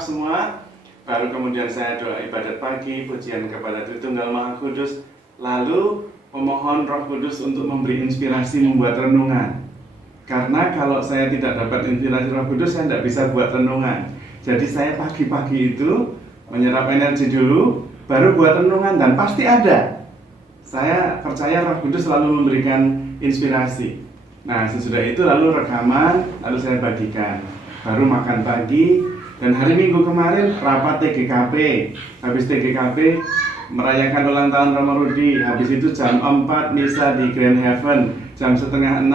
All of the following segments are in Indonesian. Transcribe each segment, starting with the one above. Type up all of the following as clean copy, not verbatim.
semua. Baru kemudian saya doa ibadat pagi, pujian kepada Tritunggal Maha Kudus, lalu memohon Roh Kudus untuk memberi inspirasi membuat renungan. Karena kalau saya tidak dapat inspirasi Roh Kudus, saya tidak bisa buat renungan. Jadi saya pagi-pagi itu menyerap energi dulu, baru buat renungan, dan pasti ada. Saya percaya Roh Kudus selalu memberikan inspirasi. Nah, sesudah itu lalu rekaman, lalu saya bagikan. Baru makan pagi. Dan hari Minggu kemarin rapat TGKP. Habis TGKP merayakan ulang tahun Romo Rudi. Habis itu jam 4 misa di Grand Heaven. Jam setengah 6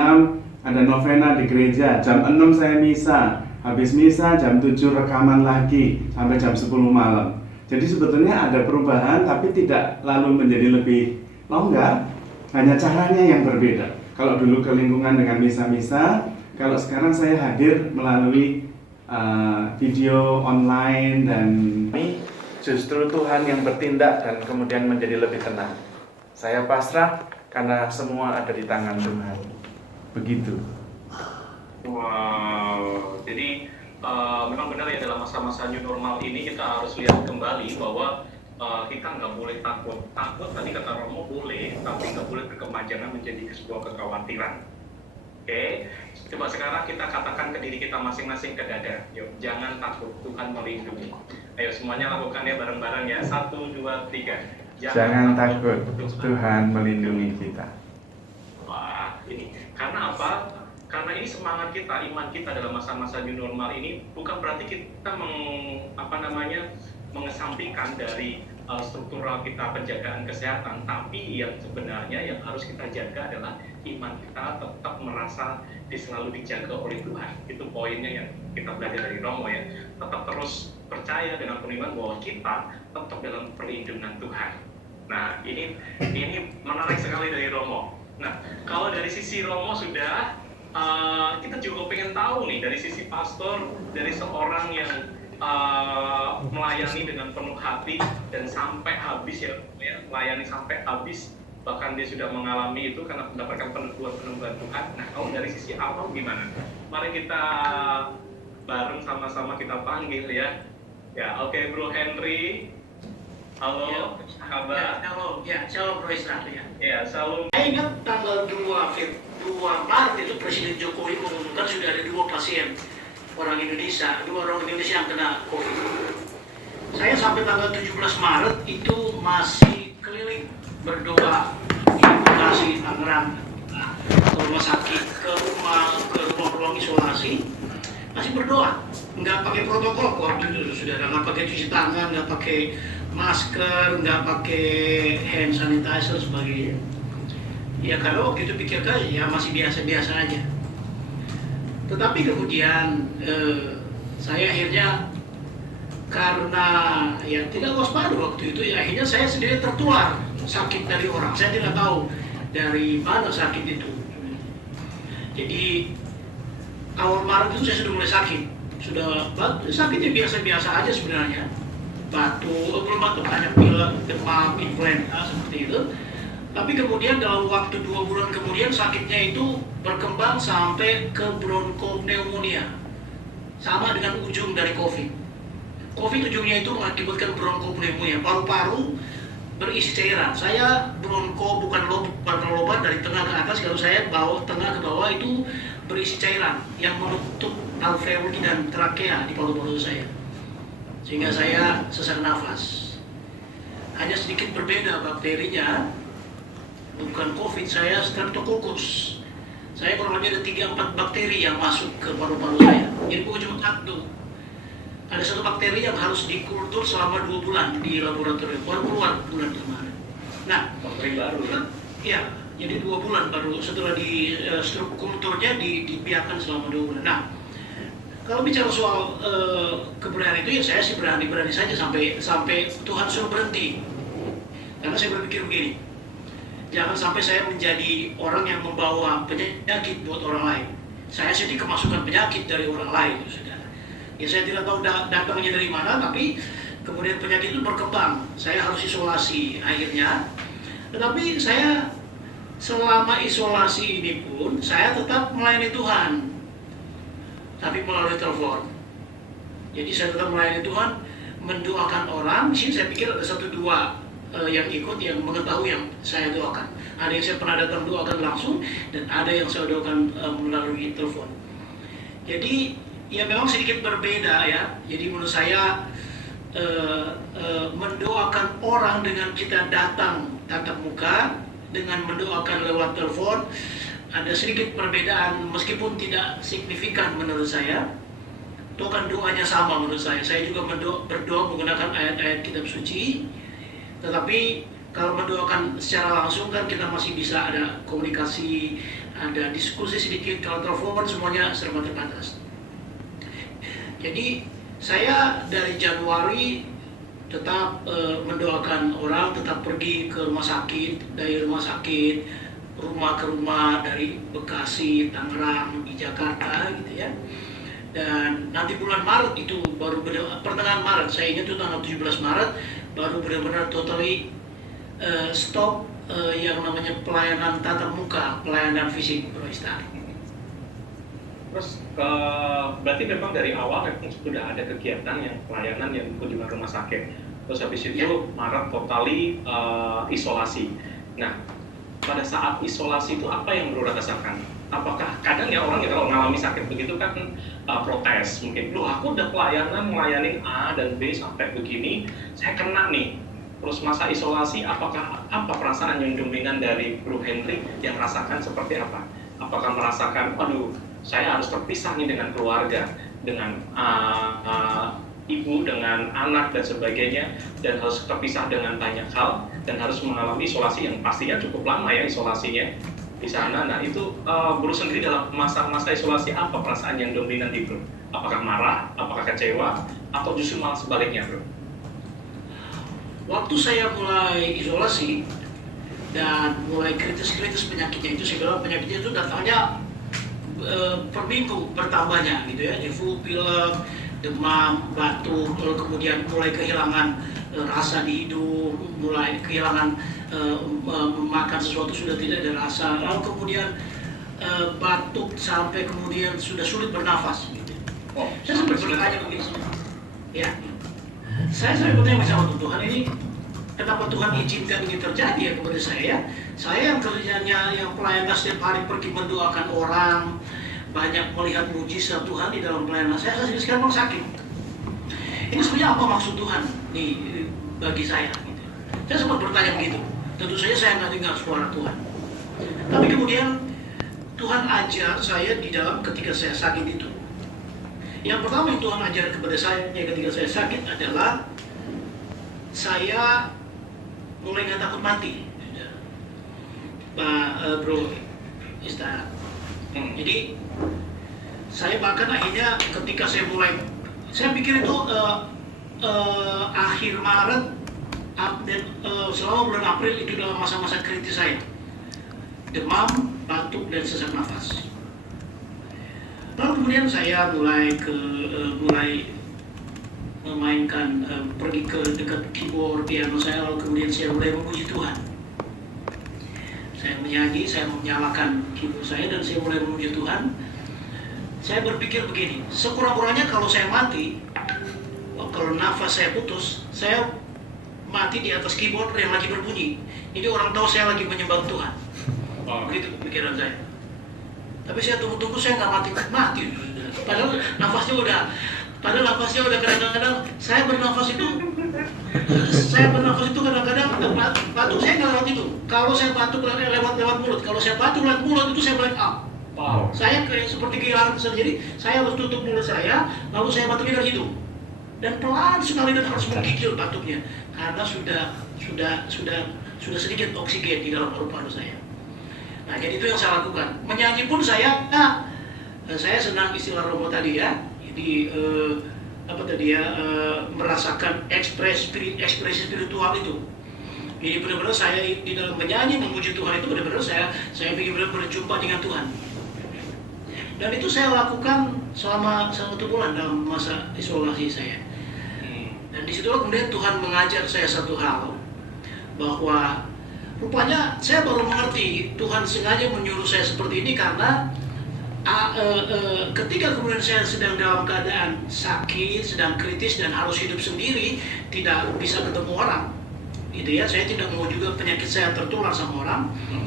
ada novena di gereja. Jam 6 saya misa. Habis misa jam 7 rekaman lagi sampai jam 10 malam. Jadi sebetulnya ada perubahan, tapi tidak lalu menjadi lebih longgar. Hanya caranya yang berbeda. Kalau dulu ke lingkungan dengan misa-misa, kalau sekarang saya hadir melalui video online, dan ini justru Tuhan yang bertindak dan kemudian menjadi lebih tenang. Saya pasrah karena semua ada di tangan Tuhan. Begitu. Wow, jadi memang benar ya, dalam masa-masa new normal ini kita harus lihat kembali bahwa kita nggak boleh takut. Takut tadi kata Romo boleh, tapi nggak boleh berkepanjangan menjadi sebuah kekhawatiran. Oke, coba sekarang kita katakan ke diri kita masing-masing ke dada. Yuk, jangan takut, Tuhan melindungi. Ayo semuanya lakukan ya bareng-bareng ya. 1, 2, 3. Jangan takut, Tuhan melindungi kita. Wah, ini karena apa? Karena ini semangat kita, iman kita dalam masa-masa new normal ini bukan berarti kita mengesampingkan dari struktural kita penjagaan kesehatan, tapi yang sebenarnya yang harus kita jaga adalah iman kita tetap merasa selalu dijaga oleh Tuhan. Itu poinnya yang kita belajar dari Romo ya. Tetap terus percaya dengan iman bahwa kita tetap dalam perlindungan Tuhan. Nah, ini menarik sekali dari Romo. Nah, kalau dari sisi Romo sudah, kita juga pengen tahu nih dari sisi pastor, dari seorang yang melayani dengan penuh hati dan sampai habis ya, melayani sampai habis, bahkan dia sudah mengalami itu karena mendapatkan peneguhan Tuhan. Nah, kalau dari sisi awal gimana? Mari kita bareng sama-sama kita panggil ya. Ya, oke, Bro Henry. Halo, ya, kabar? Ya, shalom, ya, shalom Bro Isra ya. Ya, shalom. Saya ingat tanggal 2 Maret itu Presiden Jokowi mengumumkan sudah ada 2 pasien orang Indonesia yang kena COVID. Saya sampai tanggal 17 Maret itu masih keliling berdoa di Bekasi, Tangerang, ke rumah sakit, ke ruang isolasi, masih berdoa. Nggak pakai protokol waktu itu, sudah nggak pakai cuci tangan, nggak pakai masker, nggak pakai hand sanitizer sebagainya. Ya karena waktu itu pikirkan ya masih biasa-biasa aja. Tetapi kemudian saya akhirnya karena ya tidak waspada waktu itu, ya akhirnya saya sendiri tertular sakit dari orang. Saya tidak tahu dari mana sakit itu. Jadi awal Maret itu saya sudah mulai sakit. Sakitnya biasa-biasa aja sebenarnya. Belum batuk, hanya pilek, demam, influenza seperti itu. Tapi kemudian dalam waktu 2 bulan kemudian sakitnya itu berkembang sampai ke bronkopneumonia, sama dengan ujung dari COVID. COVID ujungnya itu mengakibatkan bronkopneumonia, paru-paru berisi cairan. Saya bronko bukan lobar dari tengah ke atas, kalau saya tengah ke bawah itu berisi cairan yang menutup alveoli dan trakea di paru-paru saya, sehingga saya sesak nafas. Hanya sedikit berbeda bakterinya, bukan COVID, saya Streptococcus. Saya kurang lebih ada 3-4 bakteri yang masuk ke paru-paru saya. Jadi bukan cuma satu. Ada satu bakteri yang harus dikultur selama 2 bulan di laboratorium, baru keluar bulan kemarin. Nah, bakteri baru ya, jadi 2 bulan baru setelah di strukturnya dibiarkan selama 2 bulan. Nah, kalau bicara soal keberanian itu, ya saya sih berani saja sampai Tuhan suruh berhenti. Karena saya berpikir begini, jangan sampai saya menjadi orang yang membawa penyakit buat orang lain. Saya sendiri kemasukan penyakit dari orang lain, saudara. Ya saya tidak tahu datangnya dari mana, tapi kemudian penyakit itu berkembang. Saya harus isolasi akhirnya. Tetapi saya selama isolasi ini pun saya tetap melayani Tuhan, tapi melalui telepon. Jadi saya tetap melayani Tuhan, mendoakan orang. Di sini saya pikir ada satu dua yang ikut, yang mengetahui yang saya doakan. Ada yang saya pernah datang doakan langsung, dan ada yang saya doakan melalui telepon. Jadi ya memang sedikit berbeda ya. Jadi menurut saya mendoakan orang dengan kita datang tatap muka, dengan mendoakan lewat telepon ada sedikit perbedaan, meskipun tidak signifikan menurut saya. Itu kan doanya sama menurut saya. Saya juga berdoa menggunakan ayat-ayat kitab suci, tetapi kalau mendoakan secara langsung kan kita masih bisa ada komunikasi, ada diskusi sedikit. Kalau telepon semuanya serba terbatas. Jadi saya dari Januari tetap mendoakan orang, tetap pergi ke rumah sakit, dari rumah sakit, rumah ke rumah, dari Bekasi, Tangerang, di Jakarta gitu ya. Dan nanti bulan Maret itu baru pertengahan Maret, saya ingat itu tanggal 17 Maret, baru benar-benar totally stop yang namanya pelayanan tatap muka, pelayanan fisik, Bro Istari. Terus berarti memang dari awal memang sudah ada kegiatan yang pelayanan yang kunjungan rumah sakit. Terus habis itu Maret totali isolasi. Nah, pada saat isolasi itu apa yang Bro rasakan? Apakah kadang ya orang yang kalau mengalami sakit begitu kan protes mungkin, loh aku udah pelayanan melayani A dan B sampai begini, saya kena nih. Terus masa isolasi, apa perasaan yang dominan dari Bro Henry yang rasakan seperti apa? Apakah merasakan, aduh saya harus terpisah nih dengan keluarga, dengan ibu, dengan anak dan sebagainya, dan harus terpisah dengan banyak hal, dan harus mengalami isolasi yang pastinya cukup lama ya isolasinya di sana. Nah itu Bro sendiri dalam masa-masa isolasi apa perasaan yang dominan di Bro? Apakah marah, apakah kecewa, atau justru malah sebaliknya Bro? Waktu saya mulai isolasi dan mulai kritis-kritis penyakitnya itu, saya bilang penyakitnya itu datangnya per minggu bertambahnya gitu ya, jadi flu, pilek, demam, batuk, lalu kemudian mulai kehilangan rasa di hidung, mulai kehilangan makan sesuatu sudah tidak ada rasa, lalu kemudian batuk sampai kemudian sudah sulit bernafas gitu. Saya sempat bertanya begini, ya, saya bertanya sama Tuhan, ini kenapa Tuhan izinkan ini terjadi ya kepada saya? Saya yang kerjanya yang pelayanan setiap hari pergi mendoakan orang, banyak melihat mujizat Tuhan di dalam pelayanan saya sekarang sakit. Ini sebenarnya apa maksud Tuhan bagi saya? Gitu. Saya sempat bertanya begitu. Tentu saja saya nggak dengar suara Tuhan. Tapi kemudian Tuhan ajar saya di dalam ketika saya sakit itu. Yang pertama yang Tuhan ajar kepada saya ketika saya sakit adalah saya mulai nggak takut mati, Pak Bro Istana. Jadi saya bahkan akhirnya ketika saya pikir itu akhir Maret dan selama bulan April itu dalam masa-masa kritis saya, demam, batuk dan sesak nafas. Lalu kemudian saya mulai memainkan, pergi ke dekat keyboard piano saya, lalu kemudian saya mulai memuji Tuhan. Saya menyanyi, saya menyalakan keyboard saya dan saya mulai memuji Tuhan. Saya berpikir begini, sekurang-kurangnya kalau saya mati, kalau nafas saya putus, saya mati di atas keyboard yang lagi berbunyi. Jadi orang tahu saya lagi menyembah Tuhan. Begitu pikiran saya. Tapi saya tunggu-tunggu, saya nggak mati. Padahal nafasnya udah kadang-kadang saya bernafas itu kadang-kadang batuk saya nggak lewat itu. Kalau saya batuk lewat mulut, kalau saya batuk lewat mulut itu saya black out. Wow. Saya seperti kehilangan pesan, jadi saya harus tutup mulut saya, lalu saya batuknya dari hidung. Dan pelan sekali dan harus menggigil batuknya karena sudah sedikit oksigen di dalam paru-paru saya. Nah, jadi itu yang saya lakukan. Menyanyi pun saya senang istilah Romo tadi ya. Jadi merasakan ekspresi spiritual itu. Jadi benar-benar saya di dalam menyanyi memuji Tuhan itu benar-benar saya benar-benar berjumpa dengan Tuhan. Dan itu saya lakukan selama 1 bulan dalam masa isolasi saya. Dan disitulah kemudian Tuhan mengajar saya satu hal, bahwa rupanya saya baru mengerti Tuhan sengaja menyuruh saya seperti ini karena ketika kemudian saya sedang dalam keadaan sakit, sedang kritis dan harus hidup sendiri, tidak bisa ketemu orang, gitu ya. Saya tidak mau juga penyakit saya tertular sama orang.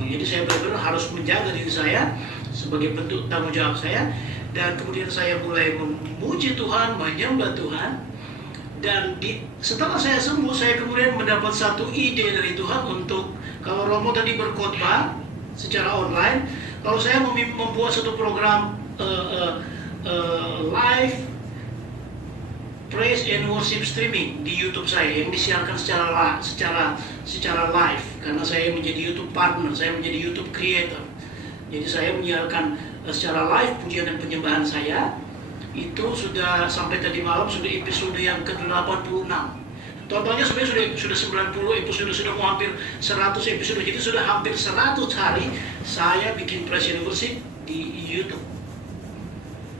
Jadi saya benar-benar harus menjaga diri saya sebagai bentuk tanggung jawab saya. Dan kemudian saya mulai memuji Tuhan, menyembah Tuhan. Dan setelah saya sembuh, saya kemudian mendapat satu ide dari Tuhan untuk, kalau Romo tadi berkhotbah secara online, kalau saya membuat satu program live praise and worship streaming di YouTube saya yang disiarkan secara live, karena saya menjadi YouTube partner, saya menjadi YouTube creator. Jadi saya menyiarkan secara live pujian dan penyembahan saya. Itu sudah sampai tadi malam sudah episode yang ke-86. Totalnya sebenarnya sudah 90 episode, sudah mau hampir 100 episode. Jadi sudah hampir 100 hari saya bikin praise and worship di YouTube.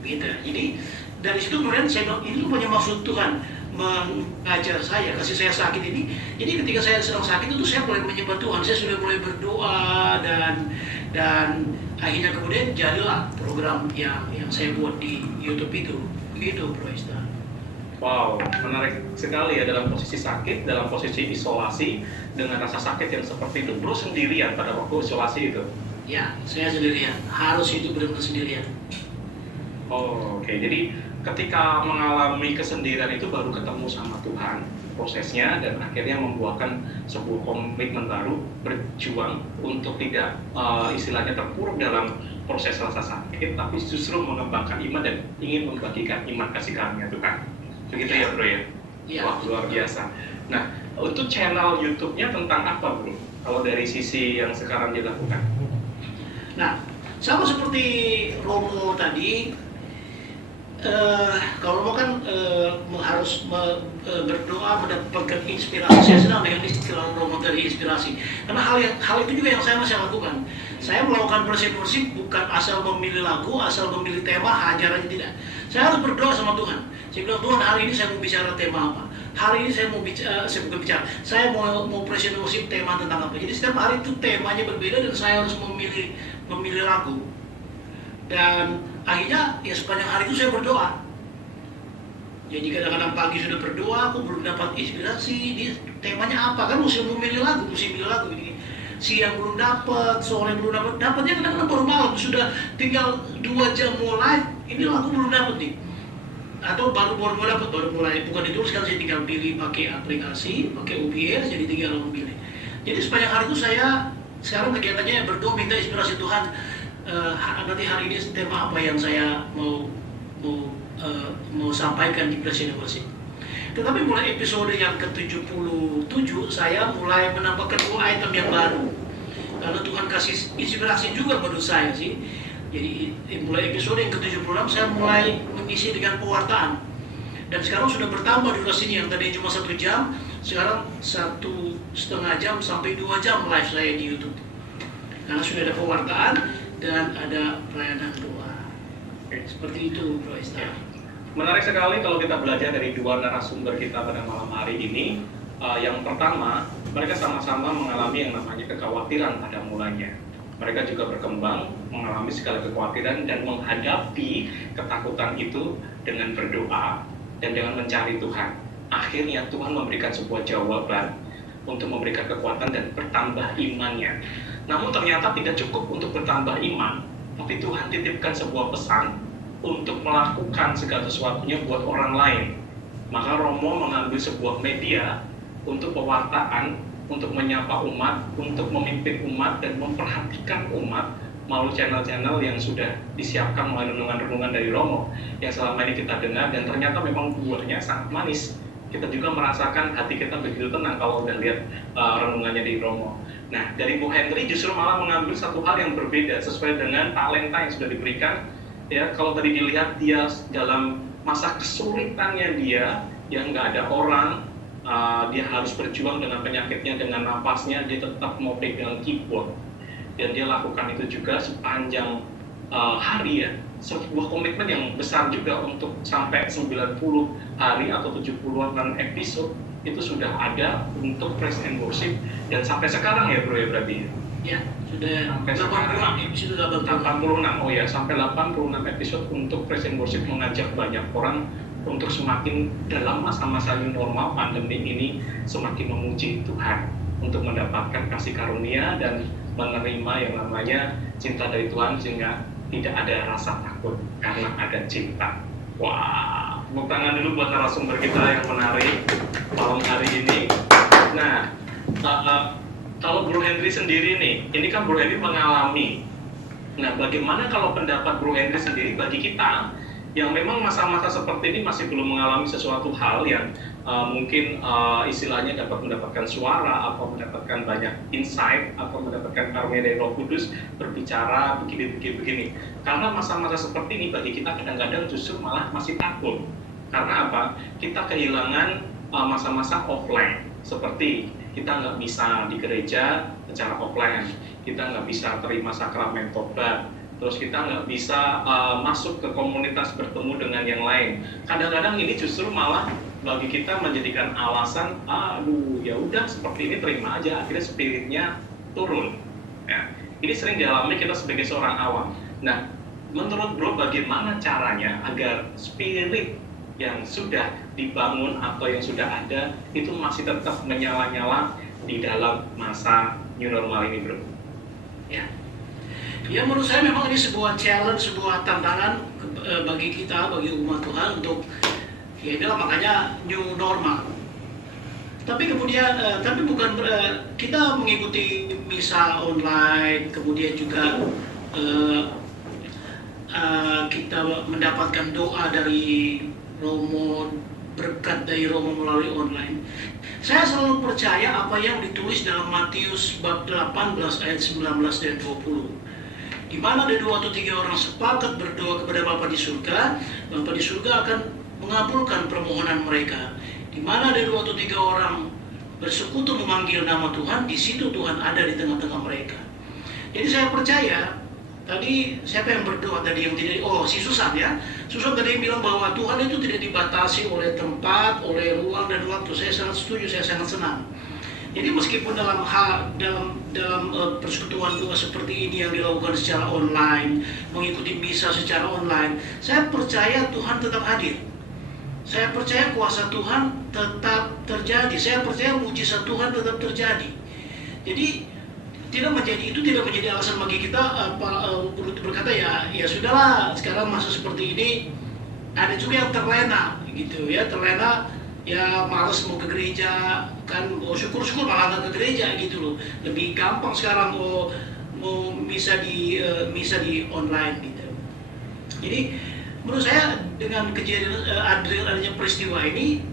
Gitu. Jadi dari situ kemudian saya bilang, ini rupanya maksud Tuhan mengajar saya, kasih saya sakit ini. Jadi ketika saya sedang sakit itu saya mulai menyembah Tuhan, saya sudah mulai berdoa dan akhirnya kemudian jadilah program yang saya buat di YouTube itu. Begitu, Bro Ista. Wow, menarik sekali ya, dalam posisi sakit, dalam posisi isolasi, dengan rasa sakit yang seperti itu. Bro sendirian pada waktu isolasi itu? Ya, saya sendirian. Harus itu benar-benar sendirian. Oh, oke. Jadi ketika mengalami kesendirian itu baru ketemu sama Tuhan prosesnya, dan akhirnya membuahkan sebuah komitmen baru, berjuang untuk tidak istilahnya terpuruk dalam proses rasa sakit, tapi justru mengembangkan iman dan ingin membagikan iman kasih karunia Tuhan. Begitu ya, Bro ya? Ya. Wah, luar biasa. Nah, untuk channel YouTube-nya tentang apa, Bro? Kalau dari sisi yang sekarang dilakukan? Nah, sama seperti Romo tadi, kalau Romo kan harus berdoa mendapatkan inspirasi. Saya senang dengan istilah Romo dari inspirasi, karena hal itu juga yang saya masih lakukan. Saya melakukan praise and worship bukan asal memilih lagu, asal memilih tema, hajar aja, tidak. Saya harus berdoa sama Tuhan. Saya bilang, Tuhan, hari ini saya mau bicara tema apa? Hari ini saya saya mau praise and worship tema tentang apa? Jadi setiap hari itu temanya berbeda dan saya harus memilih lagu. Dan akhirnya ya sepanjang hari itu saya berdoa. Jadi kadang-kadang pagi sudah berdoa, aku belum dapat inspirasi, temanya apa? Kan mesti milih lagu gini. Siang belum dapat, sore belum dapat, dapatnya kadang-kadang baru malam, sudah tinggal 2 jam mau live, ini lagu belum dapat nih. Atau baru mulai, bukan ditulis, kan saya tinggal pilih pakai aplikasi, pakai OBS, jadi tinggal memilih. Jadi sepanjang hari itu saya sekarang kegiatannya berdoa, minta inspirasi Tuhan. Nanti hari ini tema apa yang saya mau sampaikan di praise and worship. Tetapi mulai episode yang ke-77 saya mulai menambahkan 2 item yang baru, karena Tuhan kasih inspirasi juga menurut saya sih. Jadi mulai episode yang ke-76 saya mulai mengisi dengan pewartaan, dan sekarang sudah bertambah durasinya, yang tadi cuma 1 jam, sekarang 1,5 jam sampai 2 jam live saya di YouTube, karena sudah ada pewartaan dan ada pelayanan doa. Seperti itu, Bro Ista. Menarik sekali kalau kita belajar dari 2 narasumber kita pada malam hari ini. Yang pertama, mereka sama-sama mengalami yang namanya kekhawatiran pada mulanya. Mereka juga berkembang, mengalami segala kekhawatiran dan menghadapi ketakutan itu dengan berdoa dan dengan mencari Tuhan. Akhirnya Tuhan memberikan sebuah jawaban untuk memberikan kekuatan dan bertambah imannya. Namun ternyata tidak cukup untuk bertambah iman, tapi Tuhan titipkan sebuah pesan untuk melakukan segala sesuatunya buat orang lain. Maka Romo mengambil sebuah media untuk pewartaan, untuk menyapa umat, untuk memimpin umat dan memperhatikan umat melalui channel-channel yang sudah disiapkan melalui renungan-renungan dari Romo yang selama ini kita dengar, dan ternyata memang buahnya sangat manis. Kita juga merasakan hati kita begitu tenang kalau udah lihat renungannya di Romo. Nah, dari Bu Henry justru malah mengambil satu hal yang berbeda sesuai dengan talenta yang sudah diberikan. Ya, kalau tadi dilihat dia dalam masa kesulitannya dia, yang nggak ada orang, dia harus berjuang dengan penyakitnya, dengan napasnya, dia tetap mau pegang keyboard, dan dia lakukan itu juga sepanjang hari ya, sebuah komitmen yang besar juga untuk sampai 90 hari atau 70-an episode itu sudah ada untuk praise and worship, dan sampai sekarang ya Bro ya berarti. Ya, sudah Sampai 86 episode 86. 86, oh ya, sampai 86 episode untuk Praise and Worship mengajak banyak orang untuk semakin dalam masa-masa new normal pandemi ini semakin memuji Tuhan untuk mendapatkan kasih karunia dan menerima yang namanya cinta dari Tuhan sehingga tidak ada rasa takut karena ada cinta. Wah, tepuk tangan dulu buat narasumber kita yang menarik malam hari ini. Nah, kalau Bro Henry sendiri nih, ini kan Bro Henry mengalami. Nah, bagaimana kalau pendapat Bro Henry sendiri bagi kita yang memang masa-masa seperti ini masih belum mengalami sesuatu hal yang mungkin istilahnya dapat mendapatkan suara atau mendapatkan banyak insight atau mendapatkan karunia dari Roh Kudus berbicara begini. Karena masa-masa seperti ini bagi kita kadang-kadang justru malah masih takut. Karena apa? Kita kehilangan masa-masa offline. Seperti kita nggak bisa di gereja secara offline, kita nggak bisa terima sakramen tobat, terus kita nggak bisa masuk ke komunitas bertemu dengan yang lain. Kadang-kadang ini justru malah bagi kita menjadikan alasan, aduh ya udah seperti ini terima aja, akhirnya spiritnya turun. Ya, ini sering dialami kita sebagai seorang awam. Nah, menurut Bro bagaimana caranya agar spirit yang sudah dibangun atau yang sudah ada itu masih tetap menyala-nyala di dalam masa new normal ini, Bro? Ya, menurut saya memang ini sebuah challenge, sebuah tantangan bagi kita, bagi umat Tuhan untuk ya inilah makanya new normal. Tapi kemudian, tapi bukan kita mengikuti misa online, kemudian juga kita mendapatkan doa dari Romo, berkat dari Romo melalui online. Saya selalu percaya apa yang ditulis dalam Matius bab 18 ayat 19 dan 20. Di mana ada 2 atau 3 orang sepakat berdoa kepada Bapa di surga, Bapa di surga akan mengabulkan permohonan mereka. Di mana ada 2 atau 3 orang bersekutu memanggil nama Tuhan, di situ Tuhan ada di tengah-tengah mereka. Jadi saya percaya, tadi siapa yang berdoa tadi yang tidak, si Susan ya. Susan tadi bilang bahwa Tuhan itu tidak dibatasi oleh tempat, oleh ruang dan waktu. Saya sangat setuju, saya sangat senang. Jadi meskipun dalam persekutuan doa seperti ini yang dilakukan secara online, mengikuti misa secara online, saya percaya Tuhan tetap hadir. Saya percaya kuasa Tuhan tetap terjadi. Saya percaya mujizat Tuhan tetap terjadi. Jadi tidak menjadi alasan bagi kita berkata ya sudahlah, sekarang masa seperti ini. Ada juga yang terlena gitu ya, terlena ya, malas mau ke gereja kan, syukur-syukur malah nggak ke gereja gitu loh. Lebih gampang sekarang mau misa di online gitu. Jadi menurut saya dengan kejadian adanya peristiwa ini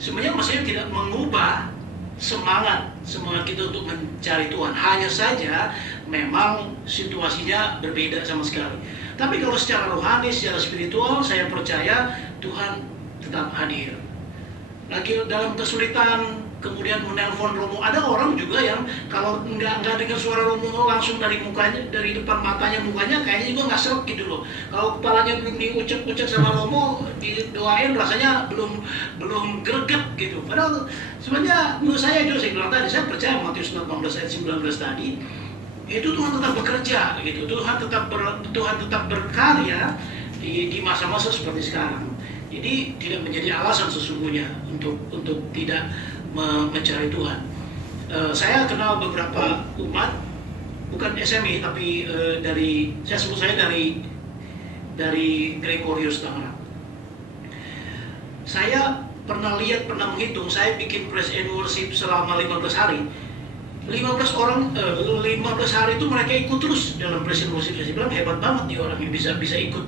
sebenarnya maksudnya tidak mengubah semangat kita untuk mencari Tuhan. Hanya saja memang situasinya berbeda sama sekali. Tapi kalau secara rohani, secara spiritual, saya percaya Tuhan tetap hadir. Lagi dalam kesulitan, kemudian menelpon Romo. Ada orang juga yang kalau nggak dengar suara Romo langsung dari mukanya, dari depan mukanya kayaknya juga nggak serap gitu loh. Kalau kepalanya belum diucap-ucap sama Romo, didoain rasanya belum greget gitu. Padahal sebenarnya menurut saya itu saya bilang tadi, saya percaya Matius 18 ayat 19 tadi itu Tuhan tetap bekerja gitu. Tuhan tetap berkarya di masa-masa seperti sekarang. Jadi tidak menjadi alasan sesungguhnya untuk tidak mencari Tuhan. Saya kenal beberapa umat, bukan SMI tapi dari Gregorius Tangerang. Saya pernah menghitung, saya bikin praise and worship selama 15 hari. 15 hari itu mereka ikut terus dalam praise and worship. Saya bilang hebat banget nih orang yang bisa ikut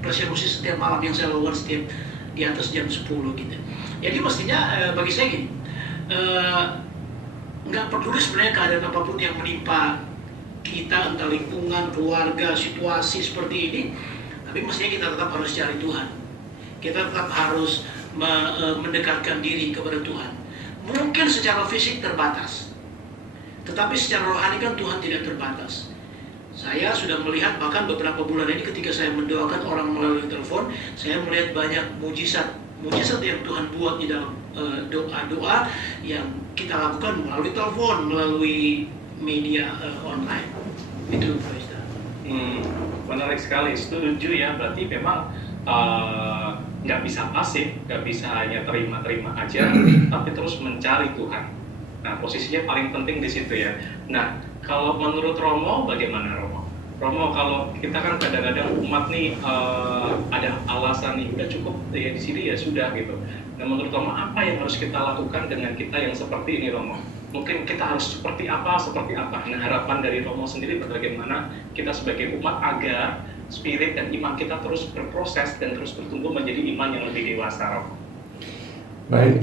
praise and worship setiap malam yang saya lakukan setiap di atas jam 10 gitu. Jadi mestinya bagi saya gini, nggak peduli sebenarnya keadaan apapun yang menimpa kita, entah lingkungan, keluarga, situasi seperti ini, tapi mestinya kita tetap harus cari Tuhan. Kita tetap harus mendekatkan diri kepada Tuhan. Mungkin secara fisik terbatas, tetapi secara rohani kan Tuhan tidak terbatas. Saya sudah melihat bahkan beberapa bulan ini ketika saya mendoakan orang melalui telepon, saya melihat banyak mujizat yang Tuhan buat di dalam doa-doa yang kita lakukan melalui telepon, melalui media online. Itu Pak Ustaz. Menarik sekali, setuju ya. Berarti memang nggak bisa pasif, nggak bisa hanya terima-terima aja, tapi terus mencari Tuhan. Nah, posisinya paling penting di situ ya. Nah, kalau menurut Romo, bagaimana Romo? Romo, kalau kita kan kadang-kadang umat nih ada alasan nih, udah cukup ya di sini ya sudah gitu. Nah, menurut Romo apa yang harus kita lakukan dengan kita yang seperti ini Romo? Mungkin kita harus seperti apa? Nah, harapan dari Romo sendiri bagaimana kita sebagai umat agar spirit dan iman kita terus berproses dan terus bertumbuh menjadi iman yang lebih dewasa, Romo. Baik,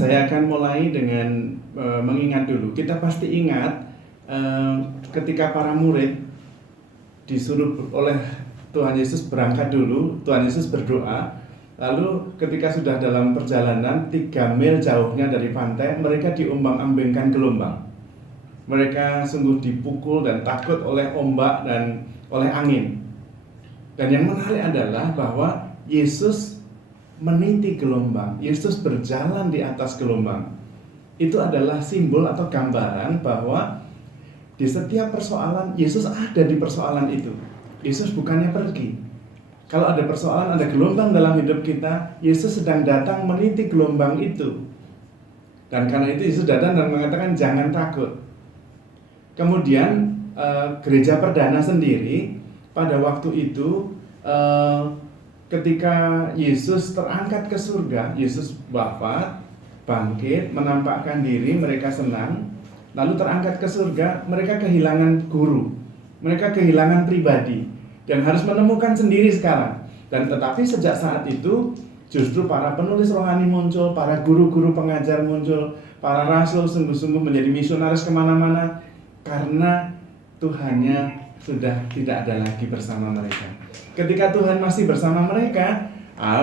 saya akan mulai dengan mengingat dulu. Kita pasti ingat ketika para murid disuruh oleh Tuhan Yesus berangkat dulu, Tuhan Yesus berdoa, lalu ketika sudah dalam perjalanan 3 mil jauhnya dari pantai, mereka diombang-ambingkan gelombang. Mereka sungguh dipukul dan takut oleh ombak dan oleh angin. Dan yang menarik adalah bahwa Yesus meniti gelombang, Yesus berjalan di atas gelombang. Itu adalah simbol atau gambaran bahwa di setiap persoalan, Yesus ada di persoalan itu. Yesus bukannya pergi. Kalau ada persoalan, ada gelombang dalam hidup kita, Yesus sedang datang meniti gelombang itu. Dan karena itu Yesus datang dan mengatakan jangan takut. Kemudian gereja perdana sendiri pada waktu itu ketika Yesus terangkat ke surga, Yesus wafat, bangkit, menampakkan diri, mereka senang. Lalu terangkat ke surga, mereka kehilangan guru, mereka kehilangan pribadi, dan harus menemukan sendiri sekarang. Dan tetapi sejak saat itu, justru para penulis rohani muncul, para guru-guru pengajar muncul, para rasul sungguh-sungguh menjadi misionaris kemana-mana, karena Tuhannya sudah tidak ada lagi bersama mereka. Ketika Tuhan masih bersama mereka,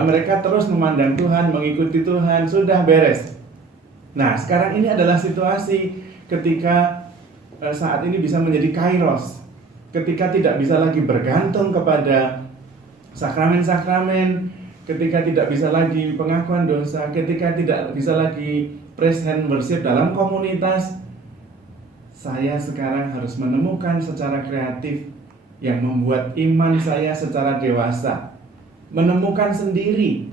mereka terus memandang Tuhan, mengikuti Tuhan, sudah beres. Nah, sekarang ini adalah situasi ketika saat ini bisa menjadi kairos, ketika tidak bisa lagi bergantung kepada sakramen-sakramen, ketika tidak bisa lagi pengakuan dosa, ketika tidak bisa lagi praise and worship dalam komunitas. Saya sekarang harus menemukan secara kreatif yang membuat iman saya secara dewasa, menemukan sendiri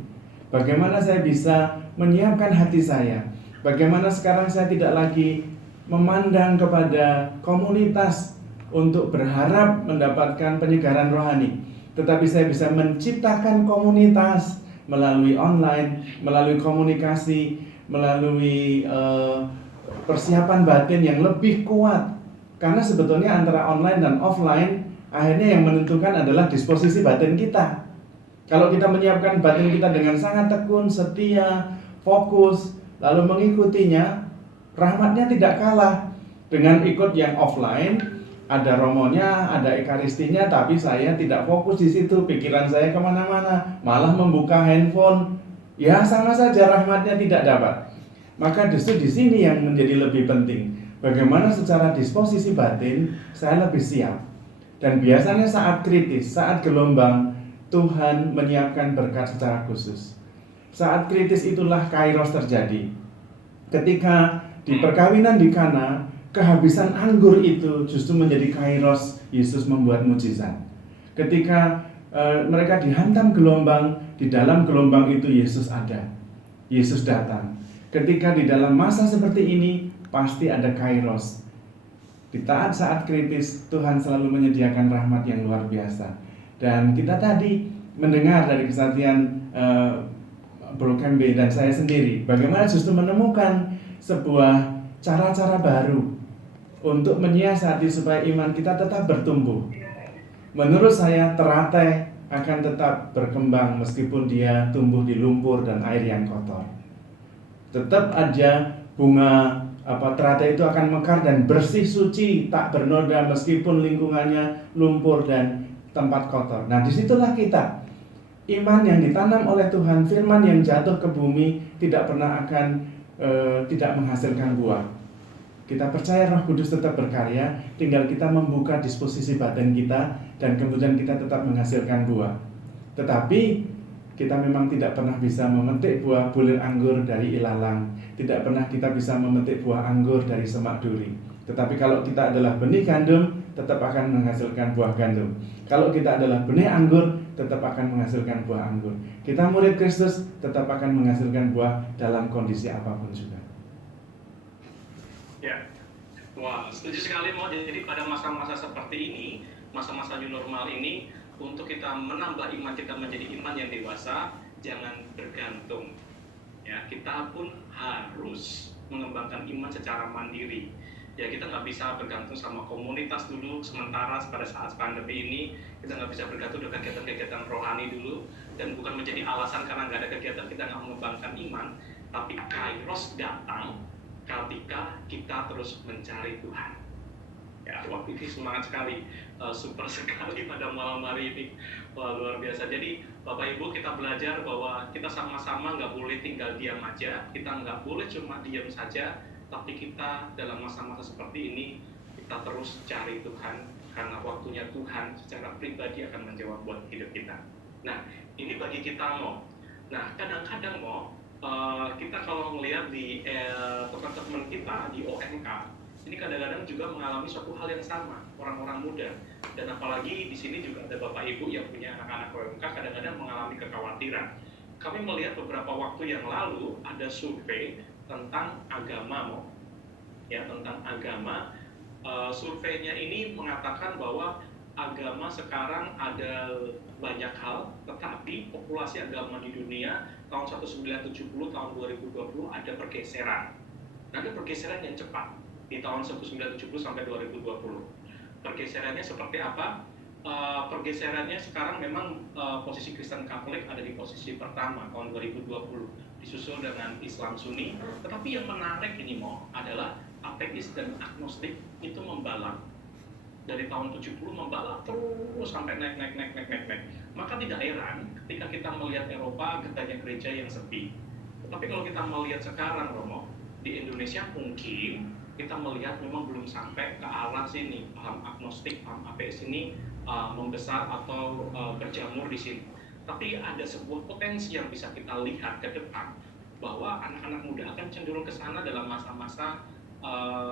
bagaimana saya bisa menyiapkan hati saya, bagaimana sekarang saya tidak lagi memandang kepada komunitas untuk berharap mendapatkan penyegaran rohani, tetapi saya bisa menciptakan komunitas melalui online, melalui komunikasi, melalui persiapan batin yang lebih kuat. Karena sebetulnya antara online dan offline, akhirnya yang menentukan adalah disposisi batin kita. Kalau kita menyiapkan batin kita dengan sangat tekun, setia, fokus, lalu mengikutinya, rahmatnya tidak kalah dengan ikut yang offline. Ada romonya, ada ekaristinya, tapi saya tidak fokus di situ, pikiran saya kemana-mana, malah membuka handphone. Ya sama saja rahmatnya tidak dapat. Maka justru di sini yang menjadi lebih penting. Bagaimana secara disposisi batin saya lebih siap. Dan biasanya saat kritis, saat gelombang, Tuhan menyiapkan berkat secara khusus. Saat kritis itulah kairos terjadi. Ketika di perkawinan di Kana, kehabisan anggur itu justru menjadi kairos Yesus membuat mujizat. Ketika mereka dihantam gelombang, di dalam gelombang itu Yesus ada. Yesus datang. Ketika di dalam masa seperti ini, pasti ada kairos. Di saat kritis, Tuhan selalu menyediakan rahmat yang luar biasa. Dan kita tadi mendengar dari kesaksian Bro Kembe dan saya sendiri, bagaimana justru menemukan sebuah cara-cara baru untuk menyiasati supaya iman kita tetap bertumbuh. Menurut saya, teratai akan tetap berkembang meskipun dia tumbuh di lumpur dan air yang kotor. Tetap aja bunga teratai itu akan mekar dan bersih, suci, tak bernoda meskipun lingkungannya lumpur dan tempat kotor. Nah, disitulah kita. Iman yang ditanam oleh Tuhan, firman yang jatuh ke bumi tidak pernah akan tidak menghasilkan buah. Kita percaya Roh Kudus tetap berkarya, tinggal kita membuka disposisi batin kita dan kemudian kita tetap menghasilkan buah. Tetapi kita memang tidak pernah bisa memetik buah bulir anggur dari ilalang, tidak pernah kita bisa memetik buah anggur dari semak duri. Tetapi kalau kita adalah benih gandum, tetap akan menghasilkan buah gandum. Kalau kita adalah benih anggur, tetap akan menghasilkan buah anggur. Kita murid Kristus, tetap akan menghasilkan buah dalam kondisi apapun juga. Ya, wah, setuju sekali Mo. Jadi pada masa-masa seperti ini, masa-masa new normal ini, untuk kita menambah iman kita menjadi iman yang dewasa, jangan bergantung. Ya, kita pun harus mengembangkan iman secara mandiri. Ya, kita nggak bisa bergantung sama komunitas dulu sementara pada saat pandemi ini. Kita nggak bisa bergantung dengan kegiatan-kegiatan rohani dulu, dan bukan menjadi alasan karena nggak ada kegiatan kita nggak mengembangkan iman. Tapi Kairos datang ketika kita terus mencari Tuhan. Ya, waktu ini semangat sekali, super sekali pada malam hari ini. Wah, luar biasa. Jadi Bapak Ibu, kita belajar bahwa kita sama-sama nggak boleh tinggal diam aja. Kita nggak boleh cuma diam saja, tapi kita dalam masa-masa seperti ini, kita terus cari Tuhan, karena waktunya Tuhan secara pribadi akan menjawab buat hidup kita. Nah, ini bagi kita Mo. Nah, kadang-kadang Mo, kita kalau melihat di teman-teman kita di OMK, ini kadang-kadang juga mengalami suatu hal yang sama, orang-orang muda. Dan apalagi di sini juga ada Bapak Ibu yang punya anak-anak OMK, kadang-kadang mengalami kekhawatiran. Kami melihat beberapa waktu yang lalu ada survei tentang agama Mo. Ya, tentang agama. Surveinya ini mengatakan bahwa agama sekarang ada banyak hal, tetapi populasi agama di dunia tahun 1970, tahun 2020 ada pergeseran. Ada pergeseran yang cepat di tahun 1970 sampai 2020. Pergeserannya seperti apa? Pergeserannya sekarang memang posisi Kristen Katolik ada di posisi pertama tahun 2020, disusul dengan Islam Sunni. Tetapi yang menarik ini Mo adalah ateis dan agnostik itu membalap. Dari tahun 70 membalap terus sampai naik. Maka tidak heran ketika kita melihat Eropa banyak gereja yang sepi. Tetapi kalau kita melihat sekarang Romo, di Indonesia mungkin kita melihat memang belum sampai ke arah sini, paham agnostik, paham ateis ini membesar atau berjamur di sini. Tapi ada sebuah potensi yang bisa kita lihat ke depan, bahwa anak-anak muda akan cenderung ke sana dalam masa-masa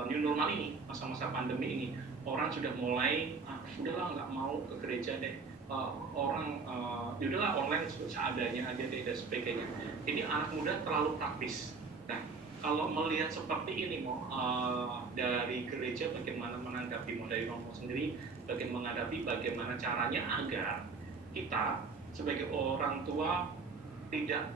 new normal ini, masa-masa pandemi ini. Orang sudah mulai, udahlah nggak mau ke gereja deh, udahlah online seadanya aja deh, dan sebagainya. Ini anak muda terlalu praktis. Nah, kalau melihat seperti ini Mo, dari gereja bagaimana menanggapi Mo, dari Romo sendiri bagaimana caranya agar kita sebagai orang tua tidak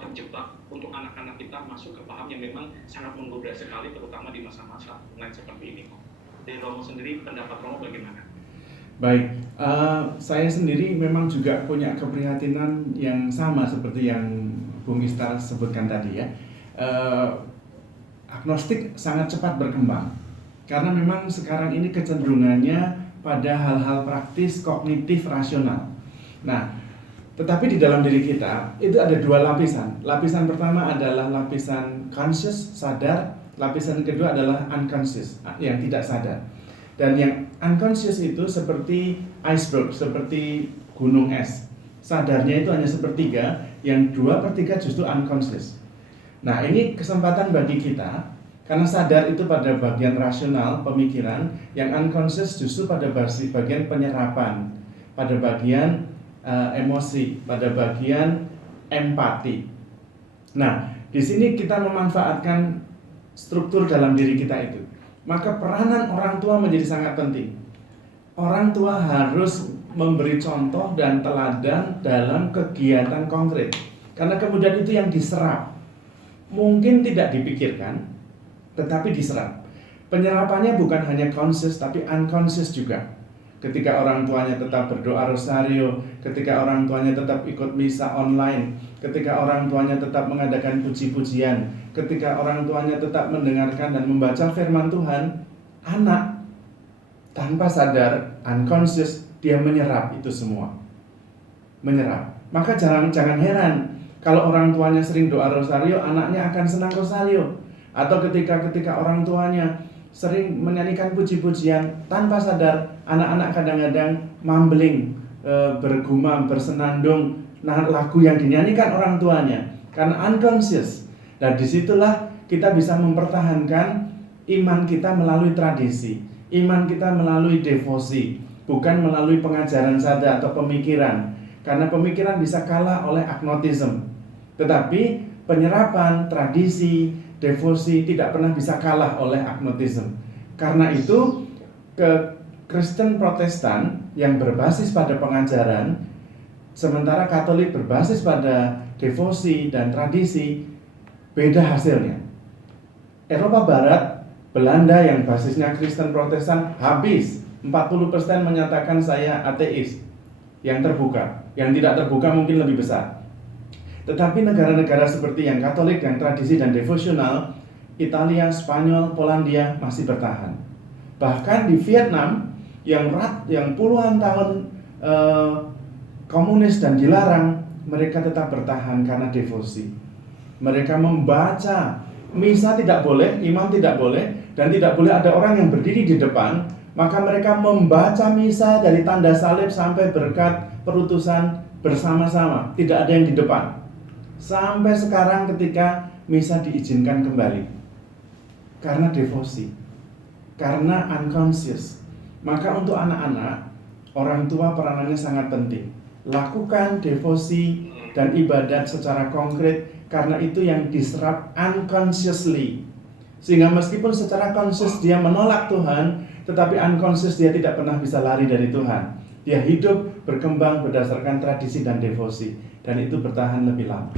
terjebak untuk anak-anak kita masuk ke paham yang memang sangat menggoda sekali, terutama di masa-masa online seperti ini Mo. Dari Romo sendiri, pendapat Romo bagaimana? Baik, saya sendiri memang juga punya keprihatinan yang sama seperti yang Bung Istar sebutkan tadi ya. Agnostik sangat cepat berkembang karena memang sekarang ini kecenderungannya pada hal-hal praktis, kognitif, rasional. Nah, tetapi di dalam diri kita itu ada dua lapisan. Lapisan pertama adalah lapisan conscious, sadar. Lapisan kedua adalah unconscious, yang tidak sadar. Dan yang unconscious itu seperti iceberg, seperti gunung es. Sadarnya itu hanya sepertiga, yang 2/3 justru unconscious. Nah, ini kesempatan bagi kita, karena sadar itu pada bagian rasional, pemikiran, yang unconscious justru pada bagian penyerapan, pada bagian emosi, pada bagian empati. Nah, di sini kita memanfaatkan struktur dalam diri kita itu. Maka peranan orang tua menjadi sangat penting. Orang tua harus memberi contoh dan teladan dalam kegiatan konkret. Karena kemudian itu yang diserap. Mungkin tidak dipikirkan, tetapi diserap. Penyerapannya bukan hanya conscious, tapi unconscious juga. Ketika orang tuanya tetap berdoa rosario, ketika orang tuanya tetap ikut misa online, ketika orang tuanya tetap mengadakan puji-pujian, ketika orang tuanya tetap mendengarkan dan membaca firman Tuhan, anak tanpa sadar, unconscious, dia menyerap itu semua. Menyerap. Maka jangan heran kalau orang tuanya sering doa rosario, anaknya akan senang rosario. Atau ketika orang tuanya sering menyanyikan puji-pujian, tanpa sadar anak-anak kadang-kadang mumbling, bergumam, bersenandung lagu yang dinyanyikan orang tuanya karena unconscious. Dan disitulah kita bisa mempertahankan iman kita melalui tradisi, iman kita melalui devosi, bukan melalui pengajaran saja atau pemikiran. Karena pemikiran bisa kalah oleh agnotism. Tetapi penyerapan, tradisi, devosi tidak pernah bisa kalah oleh agnotism. Karena itu Kristen Protestan yang berbasis pada pengajaran, sementara Katolik berbasis pada devosi dan tradisi, beda hasilnya. Eropa Barat, Belanda yang basisnya Kristen Protestan habis 40% menyatakan saya ateis. Yang terbuka, yang tidak terbuka mungkin lebih besar. Tetapi negara-negara seperti yang Katolik, yang tradisi dan devosional, Italia, Spanyol, Polandia masih bertahan. Bahkan di Vietnam yang puluhan tahun komunis dan dilarang, mereka tetap bertahan karena devosi. Mereka membaca misa tidak boleh, imam tidak boleh, dan tidak boleh ada orang yang berdiri di depan. Maka mereka membaca misa dari tanda salib sampai berkat perutusan bersama-sama, tidak ada yang di depan. Sampai sekarang ketika misa diizinkan kembali, karena devosi, karena unconscious. Maka untuk anak-anak, orang tua peranannya sangat penting. Lakukan devosi dan ibadat secara konkret, karena itu yang diserap unconsciously. Sehingga meskipun secara conscious dia menolak Tuhan, tetapi unconscious dia tidak pernah bisa lari dari Tuhan. Dia hidup berkembang berdasarkan tradisi dan devosi, dan itu bertahan lebih lama.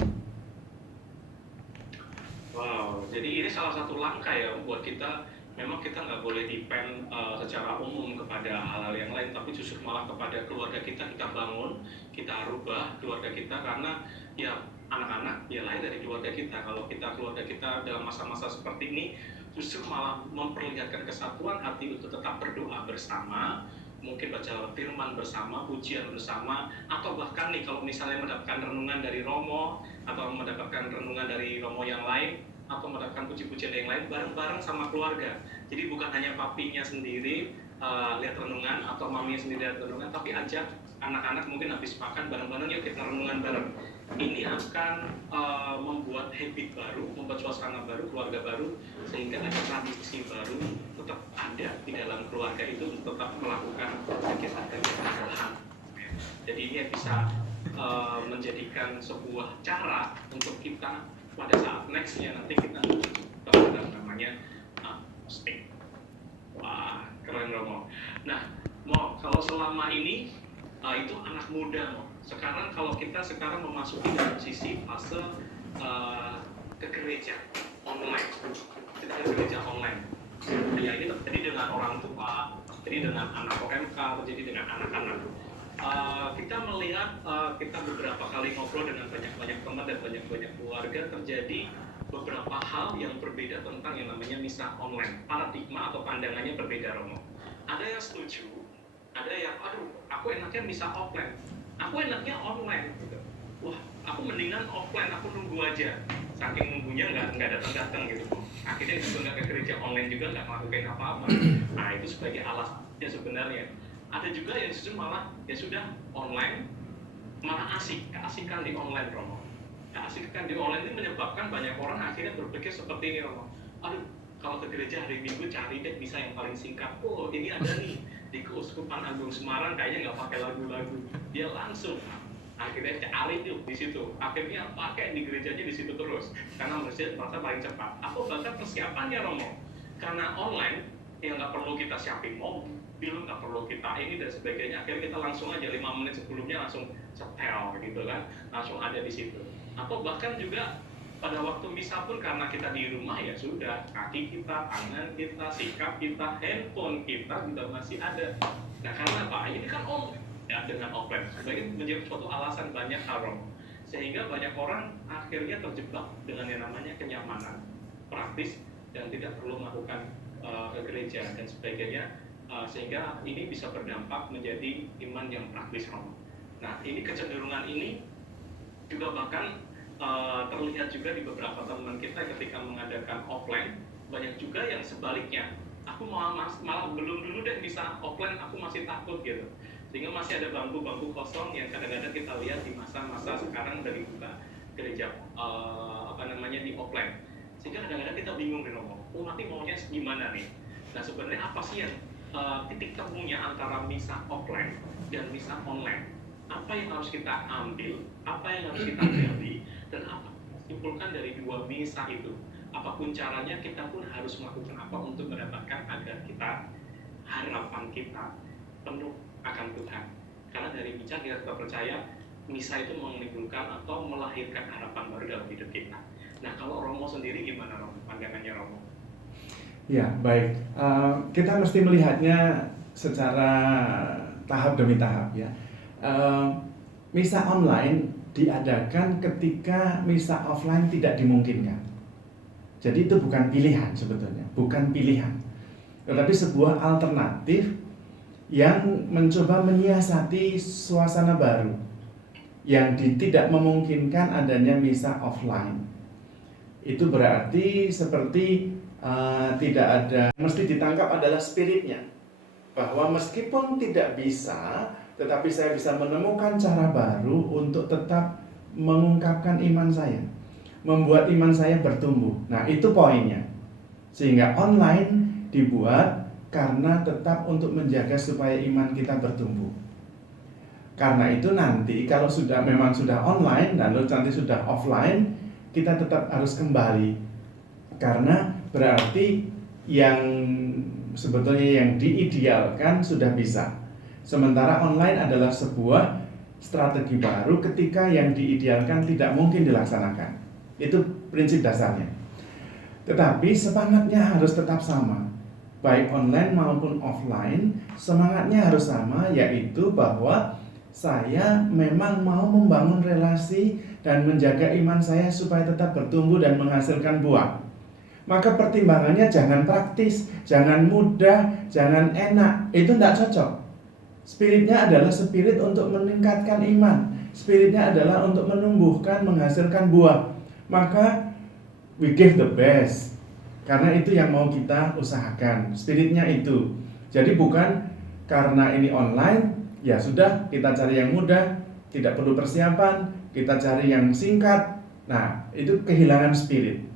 Wow, jadi ini salah satu langkah ya buat kita. Memang kita nggak boleh depend secara umum kepada hal-hal yang lain, tapi justru malah kepada keluarga kita bangun, kita rubah keluarga kita, karena ya anak-anak ya lahir dari keluarga kita. Kalau keluarga kita dalam masa-masa seperti ini justru malah memperlihatkan kesatuan hati untuk tetap berdoa bersama, mungkin baca firman bersama, pujian bersama, atau bahkan nih kalau misalnya mendapatkan renungan dari Romo, atau mendapatkan renungan dari Romo yang lain, atau mendapatkan puji-pujian yang lain bareng-bareng sama keluarga. Jadi bukan hanya papinya sendiri lihat renungan, atau maminya sendiri lihat renungan, tapi ajak anak-anak mungkin habis makan bareng-bareng, yuk kita renungan bareng. Ini akan membuat habit baru, membuat suasana baru, keluarga baru, sehingga ada tradisi baru tetap ada di dalam keluarga itu untuk tetap melakukan kegiatan-kegiatan rohani. Jadi ini bisa menjadikan sebuah cara untuk kita pada saat nextnya nanti kita terhadap namanya stick. Wah, keren Romo. Nah, Mo, kalau selama ini itu anak muda, Mo. Sekarang kalau kita sekarang memasuki dalam sisi fase ke gereja online, kita ke gereja online. Ya ini terjadi dengan orang tua, terjadi dengan anak OMK, terjadi dengan anak-anak. Kita melihat kita beberapa kali ngobrol dengan banyak-banyak teman dan banyak-banyak keluarga, terjadi beberapa hal yang berbeda tentang yang namanya misa online. Paradigma atau pandangannya berbeda, Romo. Ada yang setuju, ada yang aduh, aku enaknya misa offline, aku enaknya online gitu. Wah, aku mendingan offline, aku nunggu aja. Saking nunggunya nggak datang-datang gitu. Akhirnya juga nggak ke gereja online juga, nggak ngelakuin apa-apa. Nah itu sebagai alasannya sebenarnya. Ada juga yang justru malah ya sudah online, malah keasikan di online, Romo. Keasikan di online ini menyebabkan banyak orang akhirnya berpikir seperti ini, Romo. Aduh, kalau ke gereja hari Minggu cari deh bisa yang paling singkat. Oh ini ada nih di Keuskupan Agung Semarang, kayaknya nggak pakai lagu-lagu, dia langsung akhirnya cari tuh di situ. Akhirnya pakai di gerejanya di situ terus karena merasa paling cepat. Atau bahkan persiapannya, Romo, karena online ya nggak perlu kita siapin mobil, nggak perlu kita ini dan sebagainya. Akhirnya kita langsung aja 5 menit sebelumnya langsung setel gitu kan, langsung ada di situ. Atau bahkan juga pada waktu misa pun karena kita di rumah ya sudah, kaki kita, tangan kita, sikap kita, handphone kita juga masih ada. Nah karena apa? Ini kan ya dengan offline sebagai menjadi suatu alasan banyak hal, sehingga banyak orang akhirnya terjebak dengan yang namanya kenyamanan praktis dan tidak perlu melakukan ke gereja dan sebagainya, sehingga ini bisa berdampak menjadi iman yang praktis, Romo. Nah ini kecenderungan ini juga bahkan terlihat juga di beberapa teman kita ketika mengadakan offline. Banyak juga yang sebaliknya, aku malah belum dulu deh bisa offline, aku masih takut gitu, sehingga masih ada bangku-bangku kosong yang kadang-kadang kita lihat di masa-masa sekarang udah dibuka gereja di offline, Sehingga kadang-kadang kita bingung nih Romo, nanti maunya gimana nih? Nah sebenarnya apa sih yang titik temunya antara misa offline dan misa online? Apa yang harus kita ambil, apa yang harus kita gali, dan apa yang disimpulkan dari dua misa itu? Apapun caranya, kita pun harus melakukan apa untuk mendapatkan agar harapan kita penuh akan Tuhan. Karena dari misa kita tetap percaya misa itu menimbulkan atau melahirkan harapan baru dalam hidup kita. Nah kalau Romo sendiri gimana Romo? Pandangannya Romo? Ya, baik. Kita mesti melihatnya secara tahap demi tahap ya. Misa online diadakan ketika misa offline tidak dimungkinkan. Jadi itu bukan pilihan sebetulnya, bukan pilihan. Tetapi sebuah alternatif yang mencoba menyiasati suasana baru yang tidak memungkinkan adanya misa offline. Itu berarti seperti tidak ada, mesti ditangkap adalah spiritnya, bahwa meskipun tidak bisa, tetapi saya bisa menemukan cara baru untuk tetap mengungkapkan iman saya, membuat iman saya bertumbuh. Nah itu poinnya. Sehingga online dibuat karena tetap untuk menjaga supaya iman kita bertumbuh. Karena itu nanti kalau memang sudah online dan nanti sudah offline, kita tetap harus kembali. Karena berarti yang sebetulnya yang diidealkan sudah bisa. Sementara online adalah sebuah strategi baru ketika yang diidealkan tidak mungkin dilaksanakan. Itu prinsip dasarnya. Tetapi semangatnya harus tetap sama. Baik online maupun offline, semangatnya harus sama, yaitu bahwa saya memang mau membangun relasi dan menjaga iman saya supaya tetap bertumbuh dan menghasilkan buah. Maka pertimbangannya jangan praktis, jangan mudah, jangan enak. Itu tidak cocok. Spiritnya adalah spirit untuk meningkatkan iman. Spiritnya adalah untuk menumbuhkan, menghasilkan buah. Maka we give the best. Karena itu yang mau kita usahakan. Spiritnya itu. Jadi bukan karena ini online, ya sudah kita cari yang mudah, tidak perlu persiapan, kita cari yang singkat. Nah, itu kehilangan spirit.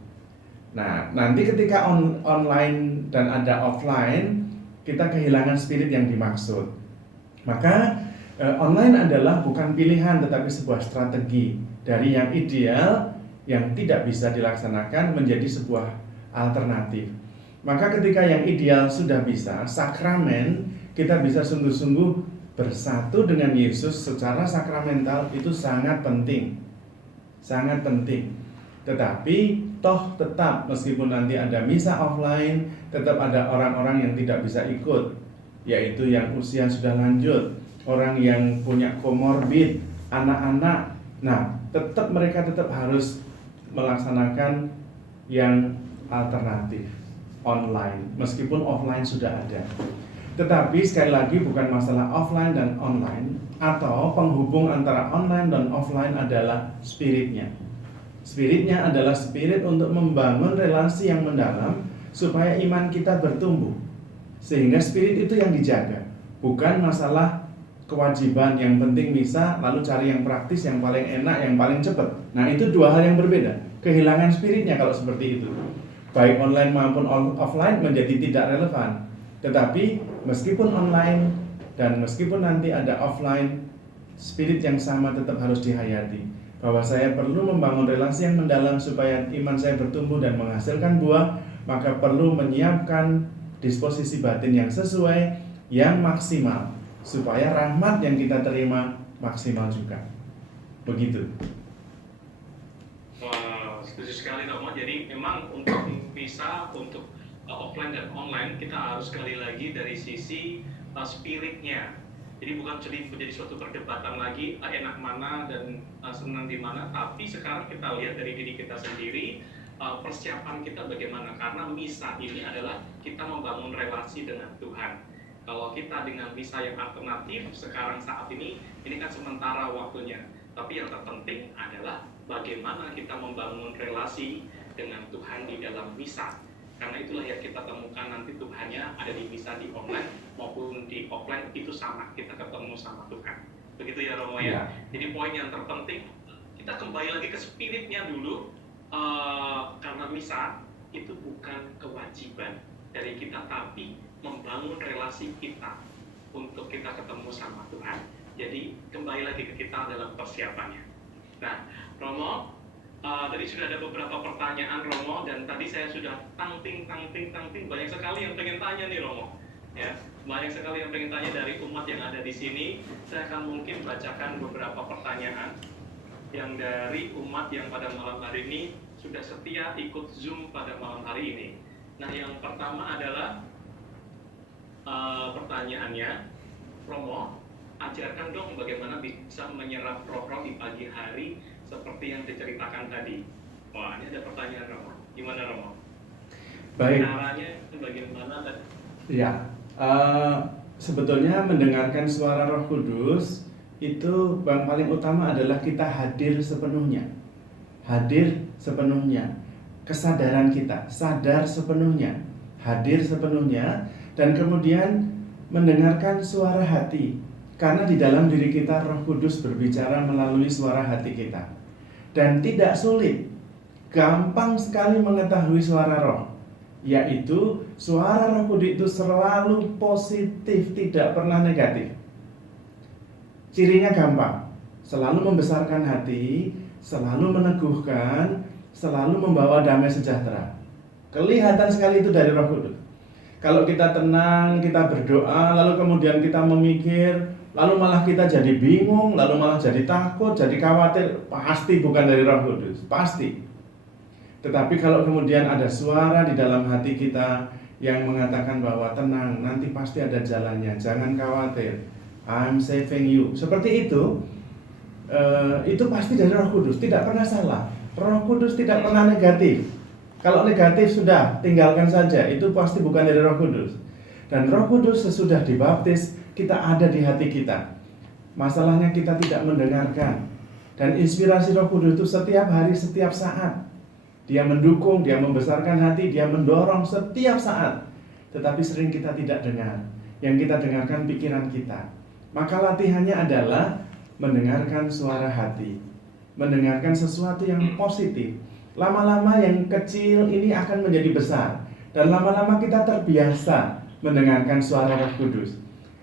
Nah, nanti ketika online dan ada offline, kita kehilangan spirit yang dimaksud. Maka online adalah bukan pilihan tetapi sebuah strategi dari yang ideal yang tidak bisa dilaksanakan menjadi sebuah alternatif. Maka ketika yang ideal sudah bisa, sakramen, kita bisa sungguh-sungguh bersatu dengan Yesus secara sakramental, itu sangat penting. Sangat penting. Tetapi toh tetap meskipun nanti ada misa offline, tetap ada orang-orang yang tidak bisa ikut, yaitu yang usia sudah lanjut, orang yang punya komorbid, anak-anak. Nah, mereka tetap harus melaksanakan yang alternatif online, meskipun offline sudah ada. Tetapi sekali lagi bukan masalah offline dan online, atau penghubung antara online dan offline adalah spiritnya. Spiritnya adalah spirit untuk membangun relasi yang mendalam supaya iman kita bertumbuh. Sehingga spirit itu yang dijaga, bukan masalah kewajiban yang penting misa lalu cari yang praktis, yang paling enak, yang paling cepat. Nah itu dua hal yang berbeda. Kehilangan spiritnya kalau seperti itu. Baik online maupun offline menjadi tidak relevan. Tetapi meskipun online dan meskipun nanti ada offline, spirit yang sama tetap harus dihayati. Bahwa saya perlu membangun relasi yang mendalam supaya iman saya bertumbuh dan menghasilkan buah, maka perlu menyiapkan disposisi batin yang sesuai, yang maksimal, supaya rahmat yang kita terima maksimal juga. Begitu. Wah, setuju sekali Romo. Jadi memang untuk bisa untuk offline dan online kita harus sekali lagi dari sisi spiritnya. Jadi bukan menjadi suatu perdebatan lagi enak mana dan senang di mana, tapi sekarang kita lihat dari diri kita sendiri, persiapan kita bagaimana, karena misa ini adalah kita membangun relasi dengan Tuhan. Kalau kita dengan misa yang alternatif sekarang saat ini kan sementara waktunya, tapi yang terpenting adalah bagaimana kita membangun relasi dengan Tuhan di dalam misa. Karena itulah yang kita temukan nanti Tuhannya ada di misa di online maupun di offline itu sama, kita ketemu sama Tuhan. Begitu ya Romo ya. Jadi poin yang terpenting kita kembali lagi ke spiritnya dulu, karena misa itu bukan kewajiban dari kita, tapi membangun relasi kita untuk kita ketemu sama Tuhan. Jadi kembali lagi ke kita dalam persiapannya. Nah, Romo, tadi sudah ada beberapa pertanyaan Romo, dan tadi saya sudah tangting, banyak sekali yang pengen tanya nih Romo. Ya, banyak sekali yang pengen tanya dari umat yang ada di sini. Saya akan mungkin bacakan beberapa pertanyaan yang dari umat yang pada malam hari ini sudah setia ikut Zoom pada malam hari ini. Nah, yang pertama adalah pertanyaannya, Romo, ajarkan dong bagaimana bisa menyerap roh-roh di pagi hari seperti yang diceritakan tadi. Wah, ini ada pertanyaan Romo. Gimana Romo? Baik. Caranya bagaimana tadi? Ya, sebetulnya mendengarkan suara Roh Kudus itu yang paling utama adalah kita hadir sepenuhnya. Hadir sepenuhnya. Kesadaran kita, sadar sepenuhnya, hadir sepenuhnya, dan kemudian mendengarkan suara hati. Karena di dalam diri kita Roh Kudus berbicara melalui suara hati kita. Dan tidak sulit, gampang sekali mengetahui suara Roh. Yaitu suara Roh Kudus itu selalu positif, tidak pernah negatif. Cirinya gampang, selalu membesarkan hati, selalu meneguhkan, selalu membawa damai sejahtera. Kelihatan sekali itu dari Roh Kudus. Kalau kita tenang, kita berdoa, lalu kemudian kita memikir, lalu malah kita jadi bingung, lalu malah jadi takut, jadi khawatir, pasti bukan dari Roh Kudus, pasti. Tetapi kalau kemudian ada suara di dalam hati kita yang mengatakan bahwa tenang, nanti pasti ada jalannya, jangan khawatir, I'm saving you, seperti itu pasti dari Roh Kudus, tidak pernah salah. Roh Kudus tidak pernah negatif. Kalau negatif sudah, tinggalkan saja, itu pasti bukan dari Roh Kudus. Dan Roh Kudus sesudah dibaptis, kita ada di hati kita. Masalahnya kita tidak mendengarkan. Dan inspirasi Roh Kudus itu setiap hari, setiap saat. Dia mendukung, dia membesarkan hati, dia mendorong setiap saat. Tetapi sering kita tidak dengar. Yang kita dengarkan pikiran kita. Maka latihannya adalah mendengarkan suara hati, mendengarkan sesuatu yang positif. Lama-lama yang kecil ini akan menjadi besar. Dan lama-lama kita terbiasa mendengarkan suara Roh Kudus.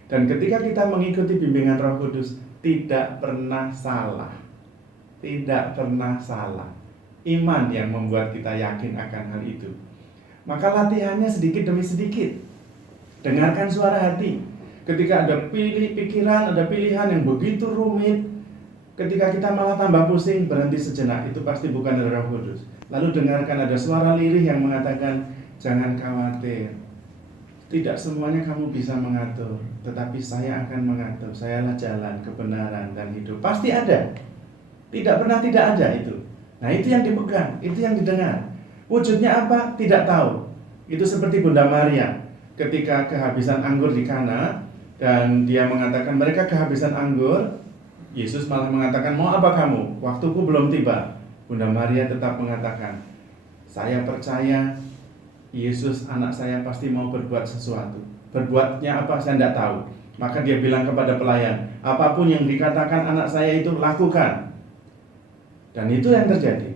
Dan ketika kita mengikuti bimbingan Roh Kudus, tidak pernah salah. Tidak pernah salah. Iman yang membuat kita yakin akan hal itu. Maka latihannya sedikit demi sedikit. Dengarkan suara hati. Ketika ada pikiran, ada pilihan yang begitu rumit, ketika kita malah tambah pusing, berhenti sejenak. Itu pasti bukan dari Roh Kudus. Lalu dengarkan ada suara lirih yang mengatakan, jangan khawatir. Tidak semuanya kamu bisa mengatur, tetapi saya akan mengatur. Sayalah jalan, kebenaran, dan hidup. Pasti ada. Tidak pernah tidak ada itu. Nah, itu yang dipegang, itu yang didengar. Wujudnya apa? Tidak tahu. Itu seperti Bunda Maria ketika kehabisan anggur di Kana, dan dia mengatakan mereka kehabisan anggur. Yesus malah mengatakan, mau apa kamu? Waktuku belum tiba. Bunda Maria tetap mengatakan, saya percaya Yesus anak saya pasti mau berbuat sesuatu. Berbuatnya apa saya tidak tahu. Maka dia bilang kepada pelayan, apapun yang dikatakan anak saya itu lakukan. Dan itu yang terjadi.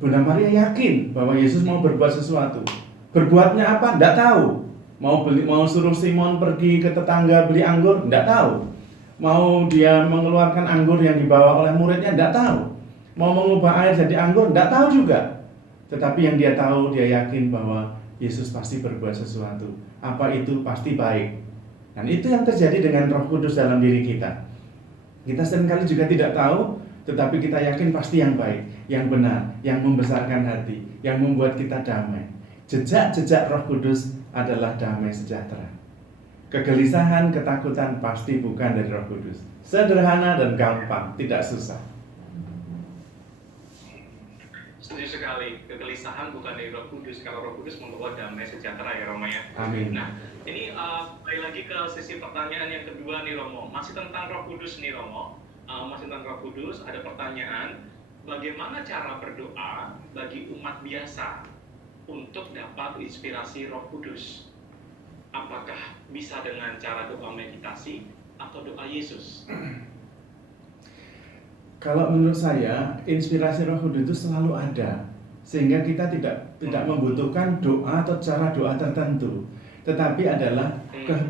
Bunda Maria yakin bahwa Yesus mau berbuat sesuatu. Berbuatnya apa? Tidak tahu. Mau suruh Simon pergi ke tetangga beli anggur? Tidak tahu. Mau dia mengeluarkan anggur yang dibawa oleh muridnya? Tidak tahu. Mau mengubah air jadi anggur? Tidak tahu juga. Tetapi yang dia tahu, dia yakin bahwa Yesus pasti berbuat sesuatu. Apa itu? Pasti baik. Dan itu yang terjadi dengan Roh Kudus dalam diri kita. Kita seringkali juga tidak tahu, tetapi kita yakin pasti yang baik, yang benar, yang membesarkan hati, yang membuat kita damai. Jejak-jejak Roh Kudus adalah damai sejahtera. Kegelisahan, ketakutan pasti bukan dari Roh Kudus. Sederhana dan gampang, tidak susah. Setuju sekali, kegelisahan bukan dari Roh Kudus. Kalau Roh Kudus membawa damai sejahtera ya Romo ya. Amin. Nah, ini balik lagi ke sesi pertanyaan yang kedua nih Romo. Masih tentang Roh Kudus nih Romo. Masih tentang Roh Kudus, ada pertanyaan, bagaimana cara berdoa bagi umat biasa untuk dapat inspirasi Roh Kudus? Apakah bisa dengan cara doa meditasi atau doa Yesus? Kalau menurut saya, inspirasi Roh Kudus itu selalu ada. sehingga kita tidak membutuhkan doa atau cara doa tertentu, tetapi adalah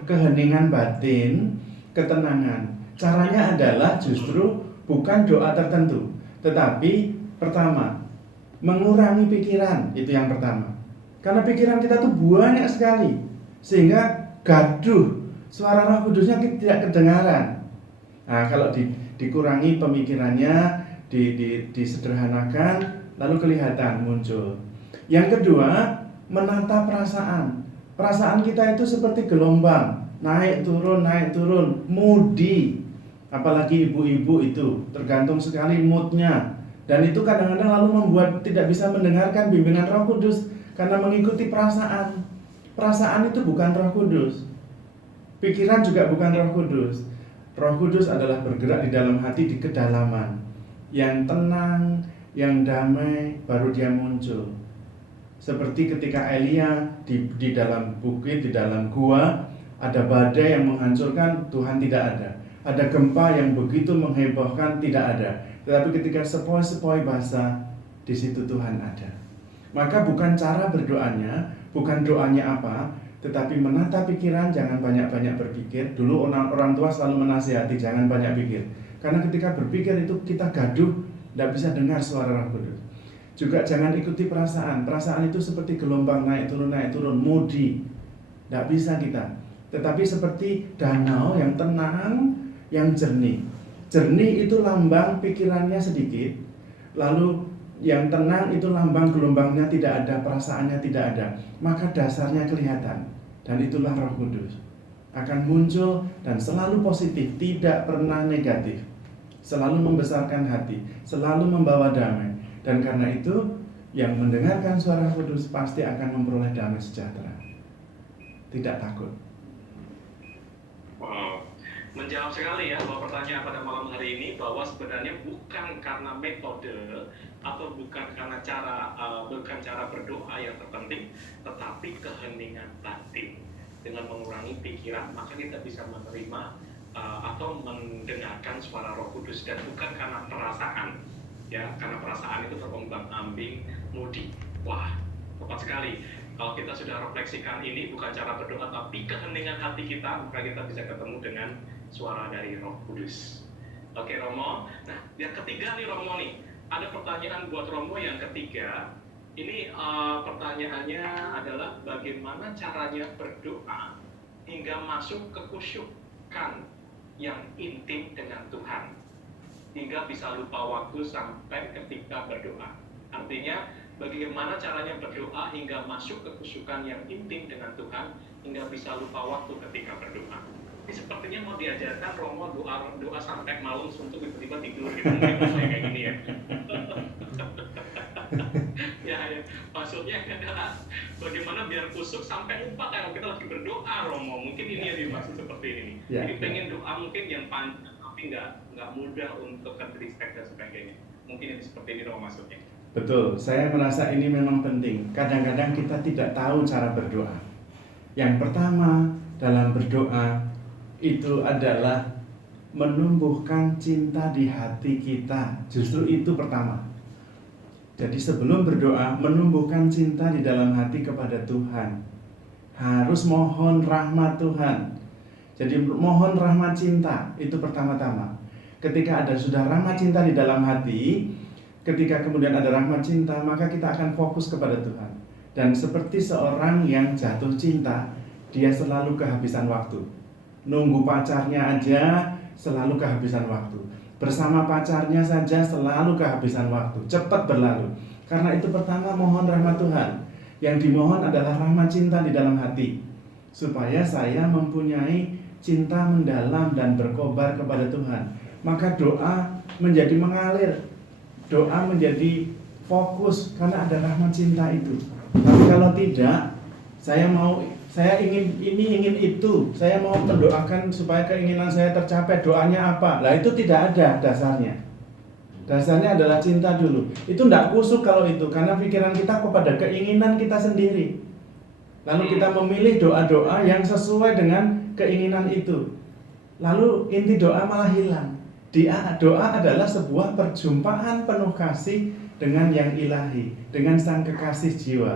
keheningan batin, ketenangan. Caranya adalah justru bukan doa tertentu, tetapi pertama, mengurangi pikiran, itu yang pertama. Karena pikiran kita tuh banyak sekali, sehingga gaduh, suara Roh Kudusnya tidak kedengaran. Nah, kalau dikurangi pemikirannya, disederhanakan, lalu kelihatan muncul. Yang kedua, menata perasaan. Perasaan kita itu seperti gelombang, naik turun, moody. Apalagi ibu-ibu itu, tergantung sekali moodnya. Dan itu kadang-kadang lalu membuat tidak bisa mendengarkan bimbingan Roh Kudus karena mengikuti perasaan. Perasaan itu bukan Roh Kudus. Pikiran juga bukan Roh Kudus. Roh Kudus adalah bergerak di dalam hati, di kedalaman. Yang tenang, yang damai, baru dia muncul. Seperti ketika Elia di dalam bukit, di dalam gua, ada badai yang menghancurkan, Tuhan tidak ada. Ada gempa yang begitu menghebohkan, tidak ada. Tetapi ketika sepoi-sepoi basah, di situ Tuhan ada. Maka bukan cara berdoanya, bukan doanya apa, tetapi menata pikiran, jangan banyak-banyak berpikir. Dulu orang tua selalu menasihati, jangan banyak pikir. Karena ketika berpikir itu kita gaduh, tidak bisa dengar suara Roh Kudus. Juga jangan ikuti perasaan. Perasaan itu seperti gelombang naik turun, moody. Tidak bisa kita. Tetapi seperti danau yang tenang, yang jernih. Jernih itu lambang pikirannya sedikit, lalu yang tenang itu lambang gelombangnya tidak ada, perasaannya tidak ada. Maka dasarnya kelihatan. Dan itulah Roh Kudus. Akan muncul dan selalu positif, tidak pernah negatif. Selalu membesarkan hati, selalu membawa damai. Dan karena itu, yang mendengarkan suara Roh Kudus pasti akan memperoleh damai sejahtera. Tidak takut. Wow. Menjawab sekali ya bahwa pertanyaan pada malam hari ini, bahwa sebenarnya bukan karena metode atau bukan karena bukan cara berdoa yang terpenting, tetapi keheningan batin. Dengan mengurangi pikiran, maka kita bisa menerima atau mendengarkan suara Roh Kudus, dan bukan karena perasaan, ya, karena perasaan itu terombang-ambing, moody. Wah, tepat sekali. Kalau kita sudah refleksikan ini bukan cara berdoa, tapi keheningan hati kita, maka kita bisa ketemu dengan suara dari Roh Kudus. Oke Romo, nah yang ketiga nih Romo nih, ada pertanyaan buat Romo yang ketiga. Ini pertanyaannya adalah bagaimana caranya berdoa hingga masuk ke khusyukan yang intim dengan Tuhan, hingga bisa lupa waktu sampai ketika berdoa. Artinya bagaimana caranya berdoa hingga masuk ke khusyukan yang intim dengan Tuhan, hingga bisa lupa waktu ketika berdoa. Ini sepertinya mau diajarkan Romo doa sampai malam suntuk tiba-tiba tidur gitu, kayak gini ya. Ya, maksudnya adalah bagaimana biar kusuk sampai lupa kalau kita lagi berdoa, Romo. Mungkin ini yang dimaksud seperti ini. Ya. Jadi pengen doa mungkin yang panjang tapi nggak mudah untuk ketrispek dan sebagainya. Mungkin ini seperti ini Romo maksudnya. Betul, saya merasa ini memang penting. Kadang-kadang kita tidak tahu cara berdoa. Yang pertama dalam berdoa itu adalah menumbuhkan cinta di hati kita. Justru itu pertama. Jadi sebelum berdoa, menumbuhkan cinta di dalam hati kepada Tuhan. Harus mohon rahmat Tuhan. Jadi mohon rahmat cinta, itu pertama-tama. Ketika ada sudah rahmat cinta di dalam hati, ketika kemudian ada rahmat cinta, maka kita akan fokus kepada Tuhan. Dan seperti seorang yang jatuh cinta, dia selalu kehabisan waktu. Nunggu pacarnya aja selalu kehabisan waktu. Bersama pacarnya saja selalu kehabisan waktu, cepat berlalu. Karena itu pertama mohon rahmat Tuhan. Yang dimohon adalah rahmat cinta di dalam hati, supaya saya mempunyai cinta mendalam dan berkobar kepada Tuhan. Maka doa menjadi mengalir, doa menjadi fokus karena ada rahmat cinta itu. Tapi kalau tidak, saya ingin ini, ingin itu, saya mau mendoakan supaya keinginan saya tercapai, doanya apa? Lah itu tidak ada dasarnya. Dasarnya adalah cinta dulu. Itu tidak kusuk kalau itu, karena pikiran kita kepada keinginan kita sendiri. Lalu kita memilih doa-doa yang sesuai dengan keinginan itu. Lalu inti doa malah hilang. Doa adalah sebuah perjumpaan penuh kasih dengan yang ilahi, dengan sang kekasih jiwa.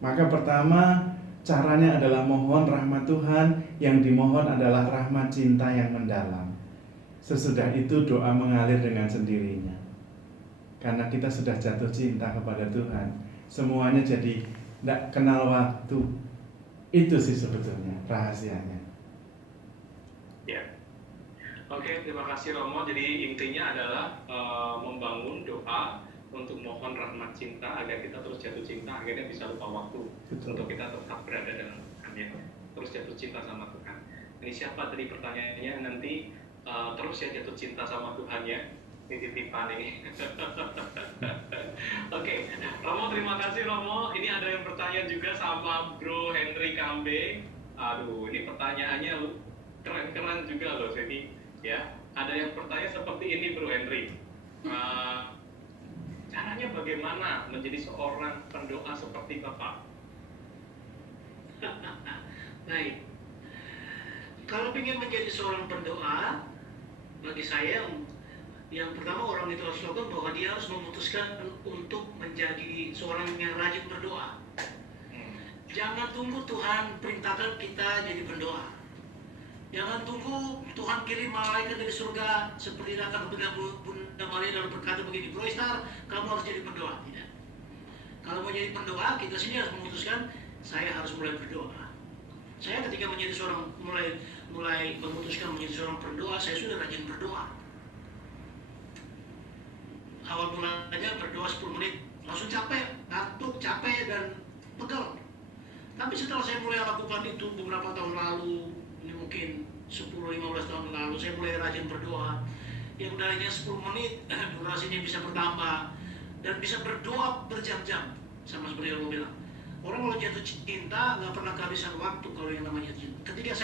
Maka pertama caranya adalah mohon rahmat Tuhan, yang dimohon adalah rahmat cinta yang mendalam. Sesudah itu doa mengalir dengan sendirinya. Karena kita sudah jatuh cinta kepada Tuhan, semuanya jadi tidak kenal waktu. Itu sih sebetulnya rahasianya. Ya. Oke, terima kasih Romo. Jadi intinya adalah membangun doa untuk mohon rahmat cinta agar kita terus jatuh cinta, akhirnya bisa lupa waktu. Betul. Untuk kita tetap berada dalam Tuhan, ya. Terus jatuh cinta sama Tuhan. Ini siapa tadi pertanyaannya? Nanti terus ya jatuh cinta sama Tuhan, ya. Ini titipan ini. Oke, Romo, terima kasih Romo. Ini ada yang bertanya juga sama Bro Henry Kambe. Aduh, ini pertanyaannya keren-keren juga loh, jadi ya. Ada yang bertanya seperti ini, Bro Henry. Caranya bagaimana menjadi seorang pendoa seperti Bapak? Baik. Kalau ingin menjadi seorang pendoa, bagi saya yang pertama orang itu harus lakukan bahwa dia harus memutuskan untuk menjadi seorang yang rajin berdoa. Jangan tunggu Tuhan perintahkan kita jadi pendoa. Jangan tunggu Tuhan kirim malaikat dari surga seperti datang kepada Bunda Maria dan berkata begini, Bro Star, kamu harus jadi pendoa. Tidak. Kalau mau jadi pendoa, kita sendiri harus memutuskan, saya harus mulai berdoa. Saya ketika menjadi seorang mulai memutuskan menjadi seorang pendoa, saya sudah rajin berdoa. Awal mulanya berdoa 10 menit, langsung capek, ngantuk, capek, dan pegel. Tapi setelah saya mulai lakukan itu beberapa tahun lalu, ini mungkin 10-15 tahun lalu, saya mulai rajin berdoa. Yang darinya 10 menit, durasinya bisa bertambah. Dan bisa berdoa berjam-jam, sama seperti yang lo bilang. Orang kalau jatuh cinta, nggak pernah kehabisan waktu kalau yang namanya cinta. Ketika saya